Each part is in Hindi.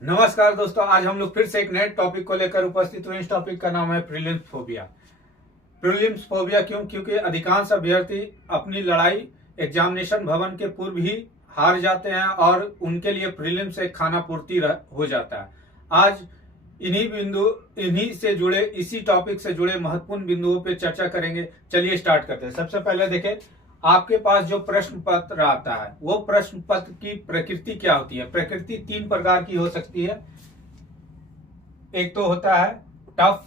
नमस्कार दोस्तों, आज हम लोग फिर से एक नए टॉपिक को लेकर उपस्थित हुए। इस टॉपिक का नाम है प्रीलिम्स फोबिया। प्रीलिम्स फोबिया क्यों? क्योंकि अधिकांश अभ्यर्थी अपनी लड़ाई एग्जामिनेशन भवन के पूर्व ही हार जाते हैं और उनके लिए प्रीलिम्स एक खाना पूर्ति हो जाता है। आज इन्हीं से जुड़े, इसी टॉपिक से जुड़े महत्वपूर्ण बिंदुओं पे चर्चा करेंगे। चलिए स्टार्ट करते हैं। सबसे पहले देखें, आपके पास जो प्रश्न पत्र आता है वो प्रश्न पत्र की प्रकृति क्या होती है। प्रकृति तीन प्रकार की हो सकती है। एक तो होता है टफ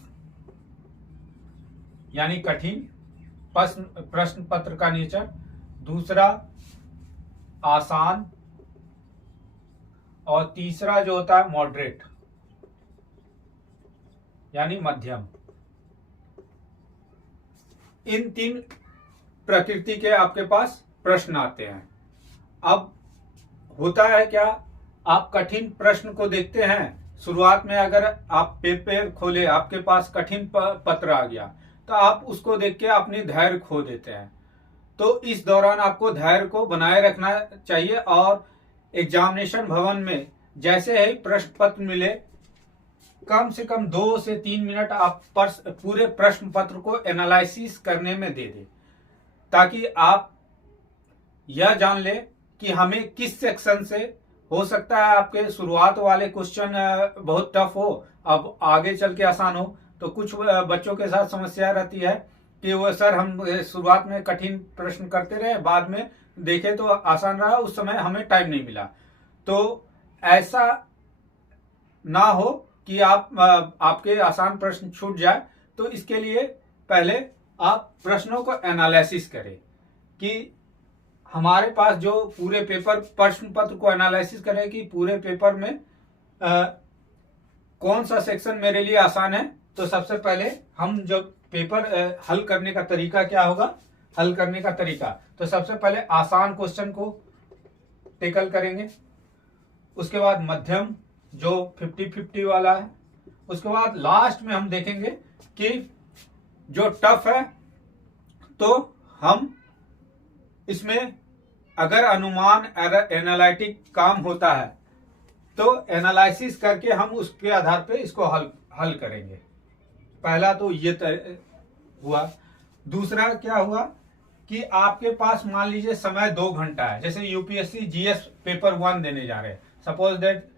यानी कठिन प्रश्न पत्र का नेचर। दूसरा आसान, और तीसरा जो होता है मॉडरेट यानी मध्यम। इन तीन प्रकृति के आपके पास प्रश्न आते हैं। अब होता है क्या, आप कठिन प्रश्न को देखते हैं। शुरुआत में अगर आप पेपर खोले, आपके पास कठिन पत्र आ गया तो आप उसको देख के अपनी धैर्य खो देते हैं। तो इस दौरान आपको धैर्य को बनाए रखना चाहिए और एग्जामिनेशन भवन में जैसे ही प्रश्न पत्र मिले, कम से कम 2 से 3 मिनट आप पूरे प्रश्न पत्र को एनालिसिस करने में दे दें, ताकि आप यह जान ले कि हमें किस सेक्शन से, हो सकता है आपके शुरुआत वाले क्वेश्चन बहुत टफ हो, अब आगे चल के आसान हो। तो कुछ बच्चों के साथ समस्या रहती है कि वो सर हम शुरुआत में कठिन प्रश्न करते रहे, बाद में देखे तो आसान रहा, उस समय हमें टाइम नहीं मिला। तो ऐसा ना हो कि आपके आसान प्रश्न छूट जाए। तो इसके लिए पहले आप प्रश्नों को एनालिसिस करें कि हमारे पास जो पूरे पेपर, प्रश्न पत्र को एनालिसिस करें कि पूरे पेपर में कौन सा सेक्शन मेरे लिए आसान है। तो सबसे पहले हम जब पेपर हल करने का तरीका क्या होगा, हल करने का तरीका, तो सबसे पहले आसान क्वेश्चन को टेकल करेंगे। उसके बाद मध्यम जो 50-50 वाला है। उसके बाद लास्ट में हम देखेंगे कि जो टफ है, तो हम इसमें अगर अनुमान एनालिटिक काम होता है तो एनालिसिस करके हम उसके आधार पे इसको हल करेंगे। पहला तो ये हुआ। दूसरा क्या हुआ कि आपके पास मान लीजिए समय 2 घंटा है। जैसे यूपीएससी जीएस पेपर 1 देने जा रहे हैं, suppose that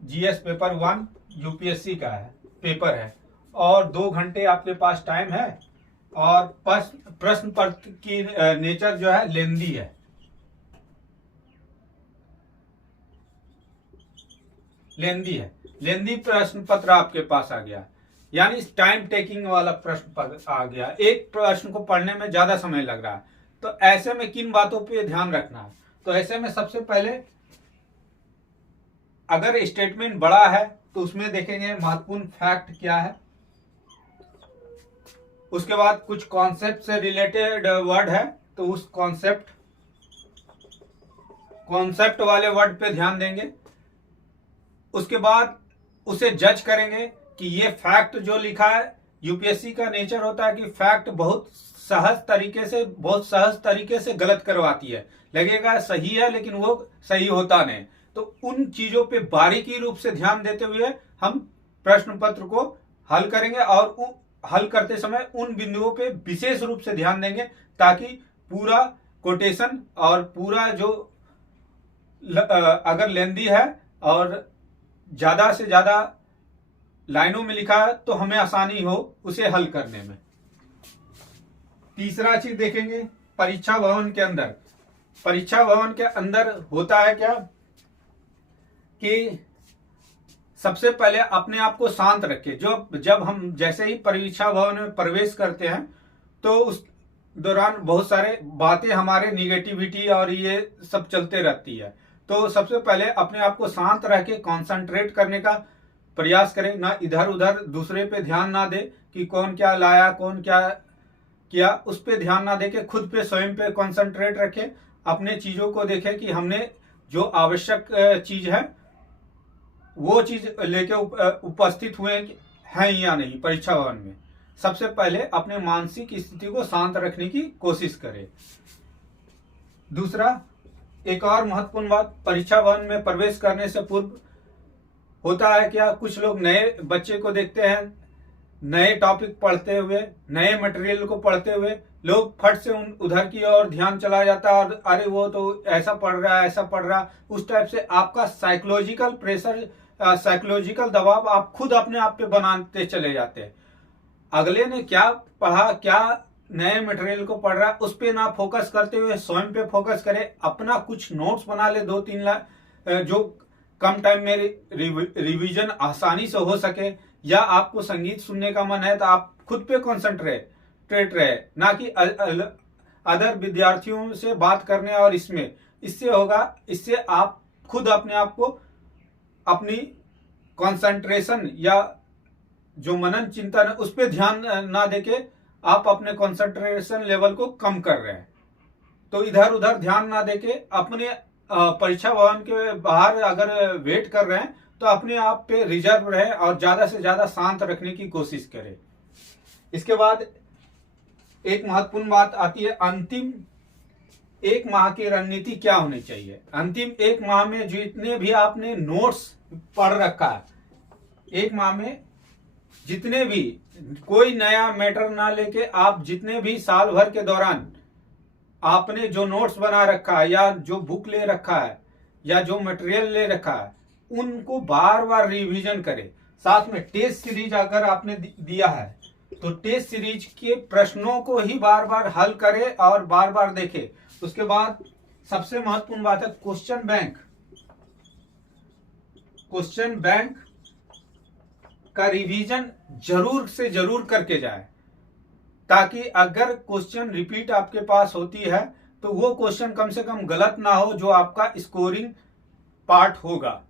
GS paper 1 UPSC का है, पेपर है, और 2 घंटे आपके पास टाइम है, और प्रश्न पत्र की नेचर जो है लेंदी है। लेंदी प्रश्न पत्र आपके पास आ गया, यानी टाइम टेकिंग वाला प्रश्न पत्र आ गया। एक प्रश्न को पढ़ने में ज्यादा समय लग रहा है। तो ऐसे में किन बातों पे ध्यान रखना है? तो ऐसे में सबसे पहले अगर स्टेटमेंट बड़ा है तो उसमें देखेंगे महत्वपूर्ण फैक्ट क्या है। उसके बाद कुछ कॉन्सेप्ट से रिलेटेड वर्ड है तो उस कॉन्सेप्ट वाले वर्ड पे ध्यान देंगे। उसके बाद उसे जज करेंगे कि ये फैक्ट जो लिखा है, यूपीएससी का नेचर होता है कि फैक्ट बहुत सहज तरीके से गलत करवाती है। लगेगा सही है लेकिन वो सही होता नहीं। तो उन चीजों पे बारीकी रूप से ध्यान देते हुए हम प्रश्न पत्र को हल करेंगे, और हल करते समय उन बिंदुओं पे विशेष रूप से ध्यान देंगे, ताकि पूरा कोटेशन और पूरा जो अगर लेंदी है और ज्यादा से ज्यादा लाइनों में लिखा है तो हमें आसानी हो उसे हल करने में। तीसरा चीज देखेंगे, परीक्षा भवन के अंदर। परीक्षा भवन के अंदर होता है क्या कि सबसे पहले अपने आप को शांत रखें। जब हम जैसे ही परीक्षा भवन में प्रवेश करते हैं तो उस दौरान बहुत सारे बातें हमारे निगेटिविटी और ये सब चलते रहती है। तो सबसे पहले अपने आप को शांत रह के कॉन्सेंट्रेट करने का प्रयास करें, ना इधर उधर दूसरे पे ध्यान ना दे कि कौन क्या लाया, कौन क्या किया, उस पे ध्यान ना दे के खुद पे, स्वयं पे कॉन्सेंट्रेट रखें। अपने चीजों को देखें कि हमने जो आवश्यक चीज है वो चीज लेके उपस्थित हुए हैं या नहीं परीक्षा भवन में। सबसे पहले अपने मानसिक स्थिति को शांत रखने की कोशिश करें। दूसरा, एक और महत्वपूर्ण बात, परीक्षा भवन में प्रवेश करने से पूर्व होता है क्या, कुछ लोग नए बच्चे को देखते हैं नए टॉपिक पढ़ते हुए, नए मटेरियल को पढ़ते हुए, लोग फट से उधर की ओर ध्यान चला जाता है और अरे वो तो ऐसा पढ़ रहा है, ऐसा पढ़ रहा है। उस टाइप से आपका साइकोलॉजिकल प्रेशर, साइकोलॉजिकल दबाव आप खुद अपने आप पे बनाते चले जाते हैं। अगले ने क्या पढ़ा, क्या नए मटेरियल को पढ़ रहा है, उस पे ना फोकस करते हुए स्वयं पे फोकस करे, अपना कुछ नोट्स बना ले 2-3 लाख, जो कम टाइम में रिवीजन आसानी से हो सके। या आपको संगीत सुनने का मन है तो आप खुद पे कॉन्सेंट्रेट रहे, ना कि अदर विद्यार्थियों से बात करने और इससे होगा, इससे आप खुद अपने आप को अपनी कंसंट्रेशन या जो मनन चिंतन है उस पर ध्यान ना देके आप अपने कंसंट्रेशन लेवल को कम कर रहे हैं। तो इधर उधर ध्यान ना देके अपने परीक्षा भवन के बाहर अगर वेट कर रहे हैं तो अपने आप पे रिजर्व रहे और ज्यादा से ज्यादा शांत रखने की कोशिश करें। इसके बाद एक महत्वपूर्ण बात आती है, अंतिम 1 माह की रणनीति क्या होनी चाहिए। अंतिम 1 माह में जितने भी आपने नोट्स पढ़ रखा है, 1 माह में जितने भी, कोई नया मैटर ना लेके आप जितने भी साल भर के दौरान आपने जो नोट्स बना रखा है या जो बुक ले रखा है या जो मटेरियल ले रखा है उनको बार बार रिवीजन करें। साथ में टेस्ट सीरीज अगर आपने दिया है तो टेस्ट सीरीज के प्रश्नों को ही बार बार हल करें और बार बार देखें। उसके बाद सबसे महत्वपूर्ण बात है क्वेश्चन बैंक का रिवीजन जरूर से जरूर करके जाए, ताकि अगर क्वेश्चन रिपीट आपके पास होती है तो वो क्वेश्चन कम से कम गलत ना हो जो आपका स्कोरिंग पार्ट होगा।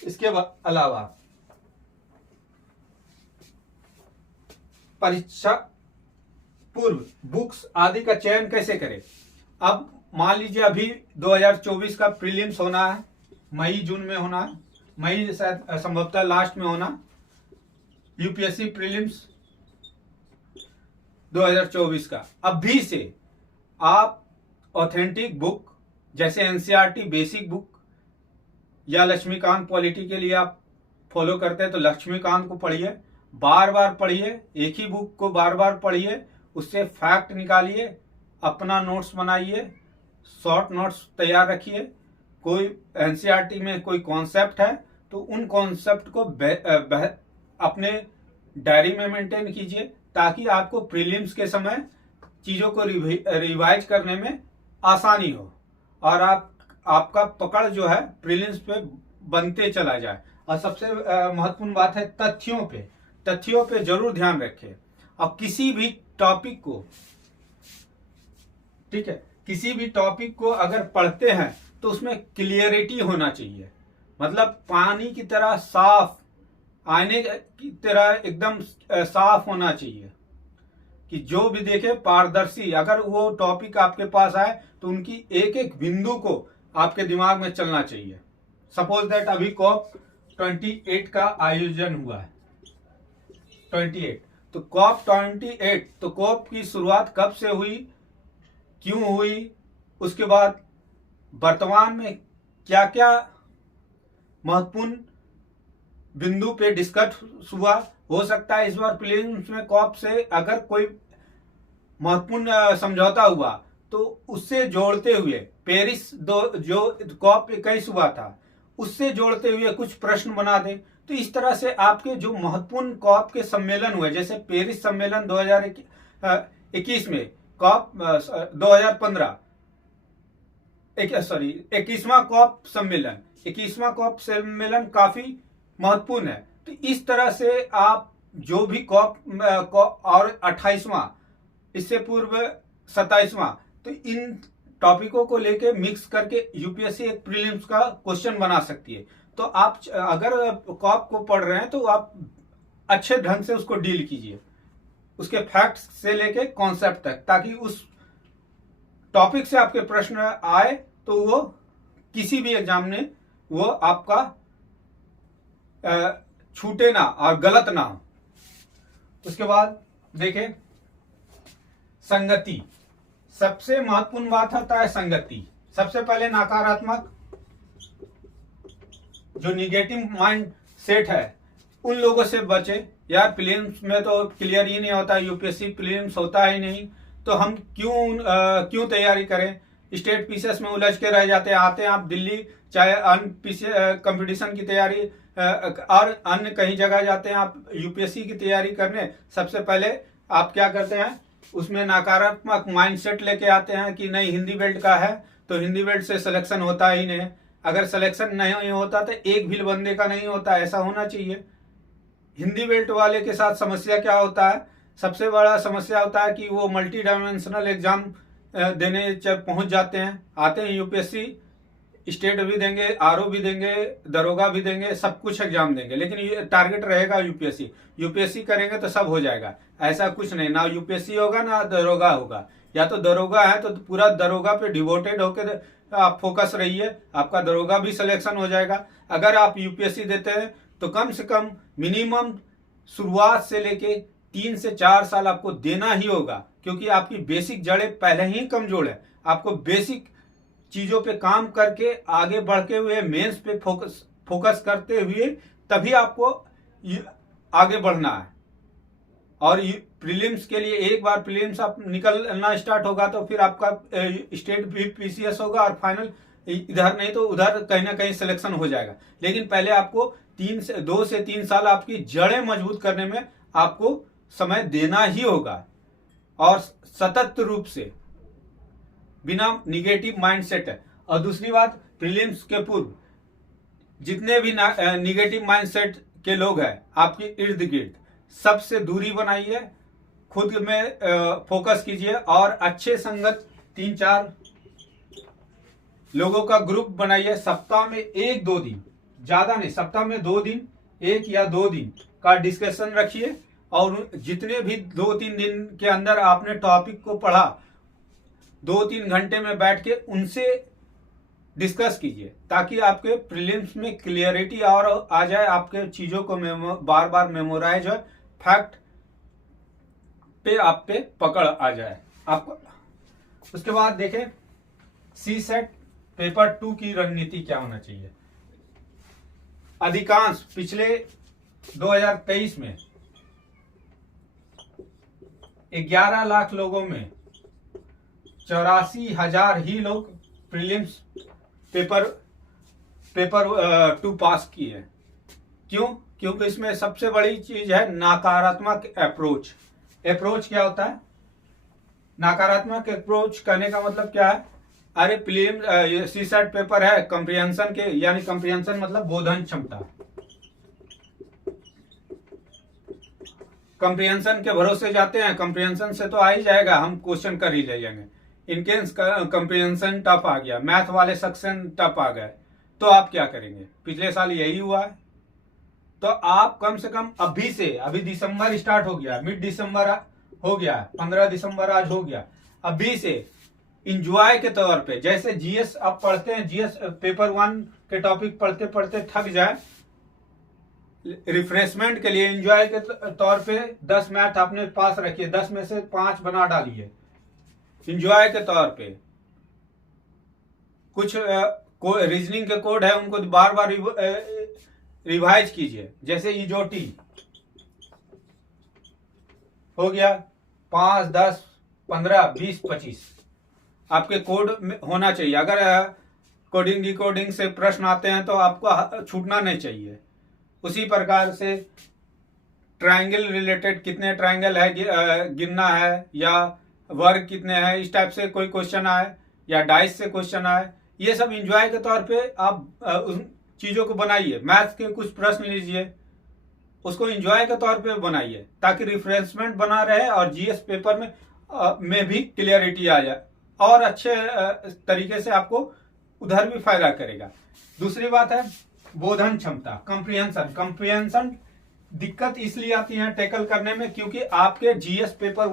इसके अलावा परीक्षा पूर्व बुक्स आदि का चयन कैसे करें। अब मान लीजिए अभी 2024 का प्रीलिम्स होना है, मई जून में होना है, मई शायद संभवतः लास्ट में होना, यूपीएससी प्रीलिम्स 2024 का। अभी से आप ऑथेंटिक बुक जैसे एनसीईआरटी बेसिक बुक या लक्ष्मीकांत पॉलिटी के लिए आप फॉलो करते हैं तो लक्ष्मीकांत को पढ़िए, बार बार पढ़िए, एक ही बुक को बार बार पढ़िए, उससे फैक्ट निकालिए, अपना नोट्स बनाइए, शॉर्ट नोट्स तैयार रखिए। कोई एनसीईआरटी में कोई कॉन्सेप्ट है तो उन कॉन्सेप्ट को अपने डायरी में मेंटेन कीजिए, ताकि आपको प्रीलिम्स के समय चीजों को रिवाइज करने में आसानी हो और आपका पकड़ जो है प्रीलिम्स पे बनते चला जाए। और सबसे महत्वपूर्ण बात है तथ्यों पे जरूर ध्यान रखें। अब किसी भी टॉपिक को, ठीक है, किसी भी टॉपिक को अगर पढ़ते हैं तो उसमें क्लियरिटी होना चाहिए, मतलब पानी की तरह साफ, आईने की तरह एकदम साफ होना चाहिए कि जो भी देखे पारदर्शी। अगर वो टॉपिक आपके पास आए तो उनकी एक एक बिंदु को आपके दिमाग में चलना चाहिए। सपोज दैट अभी कॉप 28 का आयोजन हुआ है, 28, तो कॉप 28, तो कॉप की शुरुआत कब से हुई, क्यों हुई, उसके बाद वर्तमान में क्या क्या महत्वपूर्ण बिंदु पे डिस्कस हुआ। हो सकता है इस बार प्रीलिम्स में कॉप से अगर कोई महत्वपूर्ण समझौता हुआ तो उससे जोड़ते हुए पेरिस जो कॉप 21 हुआ था उससे जोड़ते हुए कुछ प्रश्न बना दे। तो इस तरह से आपके जो महत्वपूर्ण कॉप के सम्मेलन हुए, जैसे पेरिस सम्मेलन 2021 में, कॉप 2015 21वां कॉप सम्मेलन, 21वां कॉप सम्मेलन काफी महत्वपूर्ण है। तो इस तरह से आप जो भी कॉप और 28वां, इससे पूर्व 27वां, तो इन टॉपिकों को लेके मिक्स करके यूपीएससी एक प्रीलिम्स का क्वेश्चन बना सकती है। तो आप अगर कॉप को पढ़ रहे हैं तो आप अच्छे ढंग से उसको डील कीजिए, उसके फैक्ट्स से लेके कॉन्सेप्ट तक, ताकि उस टॉपिक से आपके प्रश्न आए तो वो किसी भी एग्जाम में वो आपका छूटे ना और गलत ना हो। उसके बाद देखें संगति, सबसे महत्वपूर्ण बात होता है संगति। सबसे पहले नकारात्मक जो निगेटिव माइंड सेट है उन लोगों से बचे। यार प्रीलिम्स में तो क्लियर ही नहीं होता, यूपीएससी प्रीलिम्स होता ही नहीं, तो हम क्यों तैयारी करें। स्टेट पीसीएस में उलझ के रह जाते हैं। आते हैं आप दिल्ली, चाहे अन्य कंपटीशन की तैयारी और अन्य कहीं जगह जाते हैं आप यूपीएससी की तैयारी करने, सबसे पहले आप क्या करते हैं, उसमें नकारात्मक माइंडसेट लेके आते हैं कि नहीं हिंदी बेल्ट का है तो हिंदी बेल्ट से सिलेक्शन होता ही नहीं। अगर सिलेक्शन नहीं होता तो एक भी बंदे का नहीं होता, ऐसा होना चाहिए। हिंदी बेल्ट वाले के साथ समस्या क्या होता है, सबसे बड़ा समस्या होता है कि वो मल्टी डायमेंशनल एग्जाम देने जब पहुंच जाते हैं, आते हैं यूपीएससी, स्टेट भी देंगे, आरओ भी देंगे, दरोगा भी देंगे, सब कुछ एग्जाम देंगे, लेकिन ये टारगेट रहेगा यूपीएससी। यूपीएससी करेंगे तो सब हो जाएगा, ऐसा कुछ नहीं। ना यूपीएससी होगा ना दरोगा होगा। या तो दरोगा है तो पूरा दरोगा पे डिवोटेड होकर आप फोकस रहिए, आपका दरोगा भी सिलेक्शन हो जाएगा। अगर आप यूपीएससी देते हैं तो कम से कम मिनिमम शुरुआत से लेके 3 से 4 साल आपको देना ही होगा, क्योंकि आपकी बेसिक जड़ें पहले ही कमजोर है। आपको बेसिक चीजों पे काम करके आगे बढ़ते हुए मेंस पे फोकस करते हुए तभी आपको आगे बढ़ना है। और प्रीलिम्स के लिए एक बार प्रीलिम्स आप निकलना स्टार्ट होगा तो फिर आपका स्टेट भी पीसीएस होगा और फाइनल इधर नहीं तो उधर कहीं ना कहीं सिलेक्शन हो जाएगा। लेकिन पहले आपको 2 से 3 साल आपकी जड़ें मजबूत करने में आपको समय देना ही होगा, और सतत रूप से, बिना निगेटिव माइंडसेट है। और दूसरी बात, प्रीलिम्स के पूर्व जितने भी निगेटिव माइंडसेट के लोग हैं आपके इर्द गिर्द, सबसे दूरी बनाइए, खुद में फोकस कीजिए और अच्छे संगत 3-4 लोगों का ग्रुप बनाइए। सप्ताह में 1-2 दिन, ज्यादा नहीं, सप्ताह में 2 दिन, 1 या 2 दिन का डिस्कशन रखिए, और जितने भी 2-3 दिन के अंदर आपने टॉपिक को पढ़ा, 2-3 घंटे में बैठ के उनसे डिस्कस कीजिए, ताकि आपके प्रीलिम्स में क्लियरिटी और आ जाए, आपके चीजों को बार बार मेमोराइज हो, फैक्ट पे आप पे पकड़ आ जाए आपको। उसके बाद देखें सीसेट पेपर 2 की रणनीति क्या होना चाहिए। अधिकांश पिछले 2023 में 11 लाख लोगों में 84,000 ही लोग प्रीलिम्स पेपर 2 पास किए। क्यों? क्योंकि इसमें सबसे बड़ी चीज है नकारात्मक अप्रोच। अप्रोच क्या होता है? नकारात्मक अप्रोच करने का मतलब क्या है? अरे प्रीलिम्स सीसेट पेपर है कंप्रिहेंशन के, यानी कंप्रिहेंशन मतलब बोधन क्षमता, कंप्रिहेंशन के भरोसे जाते हैं, कंप्रिहेंशन से तो आ ही जाएगा, हम क्वेश्चन कर ही ले जाएंगे। इनकेस कंप्रिहेंशन टफ आ गया, मैथ वाले सेक्शन टफ आ गए, तो आप क्या करेंगे? पिछले साल यही हुआ है। तो आप कम से कम अभी से, अभी दिसंबर स्टार्ट हो गया, मिड दिसंबर हो गया, 15 दिसंबर आज हो गया, अभी से इंजॉय के तौर पे, जैसे जीएस आप पढ़ते हैं, जीएस पेपर 1 के टॉपिक पढ़ते पढ़ते थक जाए, रिफ्रेशमेंट के लिए एंजॉय के तौर पे 10 मैथ आपने पास रखिए, 10 में से 5 बना डालिए एंजॉय के तौर पे। कुछ रीजनिंग के कोड है उनको बार बार रिवाइज कीजिए, जैसे इजोटी हो गया 5, 10, 15, 20, 25 आपके कोड होना चाहिए। अगर कोडिंग डिकोडिंग से प्रश्न आते हैं तो आपको छूटना नहीं चाहिए। उसी प्रकार से ट्रायंगल रिलेटेड कितने ट्रायंगल है गिनना है, या वर्ग कितने हैं, इस टाइप से कोई क्वेश्चन आए, या डाइस से क्वेश्चन आए, ये सब एंजॉय के तौर पे आप उन चीजों को बनाइए। मैथ्स के कुछ प्रश्न लीजिए, उसको एंजॉय के तौर पे बनाइए, ताकि रिफ्रेशमेंट बना रहे और जीएस पेपर में भी क्लियरिटी आ जाए, और अच्छे तरीके से आपको उधर भी फायदा करेगा। दूसरी बात है बोधन क्षमता, कंप्रिहेंशन दिक्कत इसलिए आती है टैकल करने में, क्योंकि आपके जीएस पेपर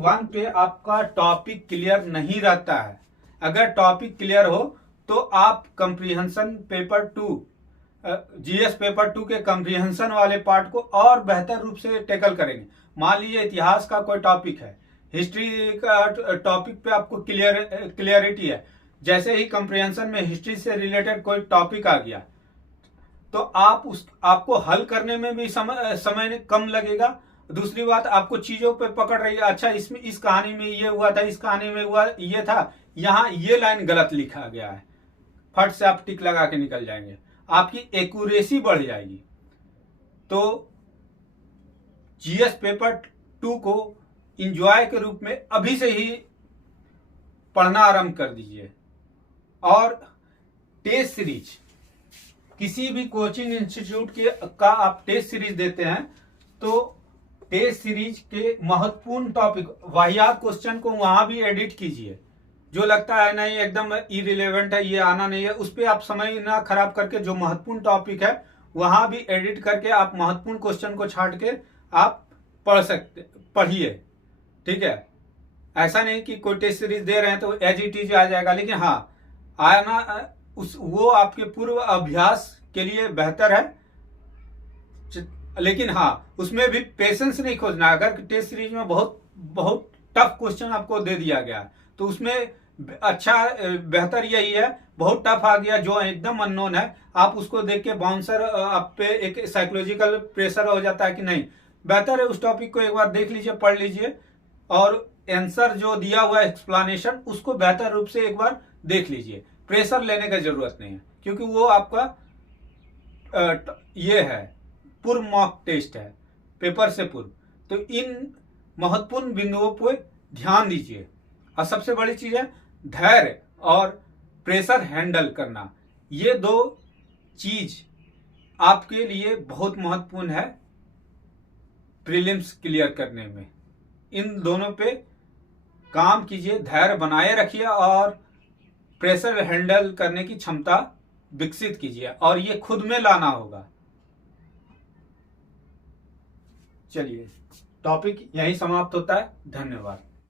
1 पे आपका टॉपिक क्लियर नहीं रहता है। अगर टॉपिक क्लियर हो तो आप कंप्रिहेंशन पेपर 2, जीएस पेपर 2 के कंप्रिहेंशन वाले पार्ट को और बेहतर रूप से टैकल करेंगे। मान लीजिए इतिहास का कोई टॉपिक है, हिस्ट्री का टॉपिक पे आपको क्लियरिटी है, जैसे ही कंप्रिहेंशन में हिस्ट्री से रिलेटेड कोई टॉपिक आ गया, तो आपको हल करने में भी समय कम लगेगा। दूसरी बात, आपको चीजों पे पकड़ रही है, अच्छा इसमें इस कहानी में ये हुआ था, इस कहानी में हुआ ये था, यहाँ ये लाइन गलत लिखा गया है, फट से आप टिक लगा के निकल जाएंगे, आपकी एक्यूरेसी बढ़ जाएगी। तो जीएस पेपर 2 को इंजॉय के रूप में अभी से ही पढ़ना आरंभ कर दीजिए। और टेस्ट सीरीज, किसी भी कोचिंग इंस्टीट्यूट का आप टेस्ट सीरीज देते हैं तो टेस्ट सीरीज के महत्वपूर्ण टॉपिक, वाहियात क्वेश्चन को वहां भी एडिट कीजिए। जो लगता है नहीं एकदम इरिलेवेंट है, ये आना नहीं है, उस पर आप समय ना खराब करके जो महत्वपूर्ण टॉपिक है वहां भी एडिट करके आप महत्वपूर्ण क्वेश्चन को छांट के आप पढ़िए। ठीक है, ऐसा नहीं कि कोई टेस्ट सीरीज दे रहे हैं तो एज इट इज आ जाएगा, लेकिन हाँ आना वो आपके पूर्व अभ्यास के लिए बेहतर है। लेकिन हाँ, उसमें भी पेशेंस नहीं खोजना। अगर टेस्ट सीरीज में बहुत टफ क्वेश्चन आपको दे दिया गया तो उसमें अच्छा बेहतर यही है, बहुत टफ आ गया जो एकदम अननोन है, आप उसको देख के बाउंसर आप पे एक साइकोलॉजिकल प्रेशर हो जाता है कि नहीं, बेहतर है उस टॉपिक को एक बार देख लीजिए, पढ़ लीजिए, और आंसर जो दिया हुआ एक्सप्लेनेशन उसको बेहतर रूप से एक बार देख लीजिए। प्रेशर लेने का जरूरत नहीं है, क्योंकि वो आपका ये है पूर्व मॉक टेस्ट है, पेपर से पूर्व। तो इन महत्वपूर्ण बिंदुओं पर ध्यान दीजिए। और सबसे बड़ी चीज है धैर्य और प्रेशर हैंडल करना। ये दो चीज आपके लिए बहुत महत्वपूर्ण है प्रीलिम्स क्लियर करने में। इन दोनों पे काम कीजिए, धैर्य बनाए रखिए और प्रेशर हैंडल करने की क्षमता विकसित कीजिए, और ये खुद में लाना होगा। चलिए, टॉपिक यहीं समाप्त होता है। धन्यवाद।